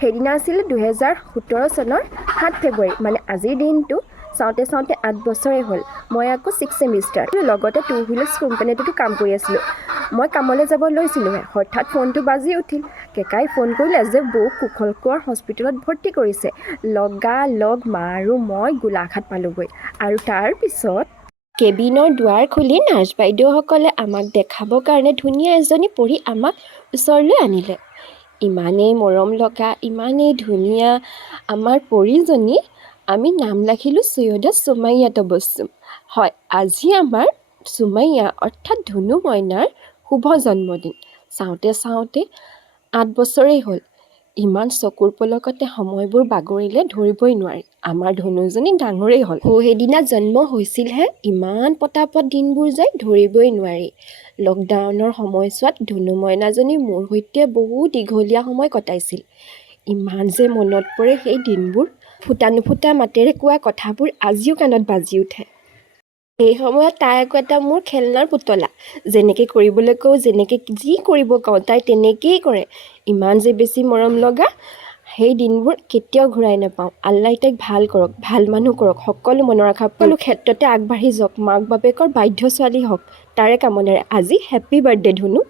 সেইদিনা আছিলে 2017 চনৰ 7 ফেব্ৰুৱাৰী, মানে আজিৰ দিনটো চাওঁতে 8 বছৰেই হ'ল। মই আকৌ 6th ছেমিষ্টাৰ, লগতে 2 হুইলাৰ্ছ কোম্পানীটোতো কাম কৰি আছিলোঁ। মই কামলৈ যাব লৈছিলোঁহে, হঠাৎ ফোনটো বাজি উঠিল। কেকাই ফোন কৰিলে যে বৌক কুশল কোঁৱৰ হস্পিটেলত ভৰ্তি কৰিছে। লগালগ মা আৰু মই গোলাঘাট পালোঁগৈ। আৰু তাৰপিছত কেবিনৰ দুৱাৰ খুলি নাৰ্ছ বাইদেউসকলে আমাক দেখাবৰ কাৰণে ধুনীয়া এজনী পঢ়ি আমাক ওচৰলৈ আনিলে। ইমানেই মৰম লগা, ইমানেই ধুনীয়া আমাৰ পৰীজনী। আমি নাম ৰাখিলোঁ চৈয়দা চুমাইয়া তবস্সুম। হয়, আজি আমাৰ চুমাইয়া অৰ্থাৎ ধুনু মইনাৰ শুভ জন্মদিন। চাওঁতে 8 বছৰেই হ'ল। ইমান চকুৰ পলকতে সময়বোৰ বাগৰিলে ধৰিবই নোৱাৰি। আমাৰ ধনুজনী ডাঙৰেই হ'ল। সেইদিনা জন্ম হৈছিলহে, ইমান পটাপট দিনবোৰ যায় ধৰিবই নোৱাৰি। লকডাউনৰ সময়ছোৱাত ধুনু মইনাজনী মোৰ সৈতে বহু দীঘলীয়া সময় কটাইছিল। ইমান যে মনত পৰে সেই দিনবোৰ। ফুটা নুফুটা মাতেৰে কোৱা কথাবোৰ আজিও কাণত বাজি উঠে। সেই সময়ত তাই আকৌ এটা মোৰ খেলনাৰ পুতলা। যেনেকৈ কৰিবলৈ কওঁ, যেনেকৈ যি কৰিব কওঁ তাই তেনেকেই কৰে। ইমান যে বেছি মৰম লগা। সেই দিনবোৰ কেতিয়াও ঘূৰাই নাপাওঁ। আল্লাই তাইক ভাল কৰক, ভাল মানুহ কৰক, সকলো মনৰ আশা সকলো ক্ষেত্ৰতে আগবাঢ়ি যাওক, মাক বাপেকৰ বাধ্য ছোৱালী হওক, তাৰে কামনাৰে আজি হেপ্পী বাৰ্থডে ধুনু।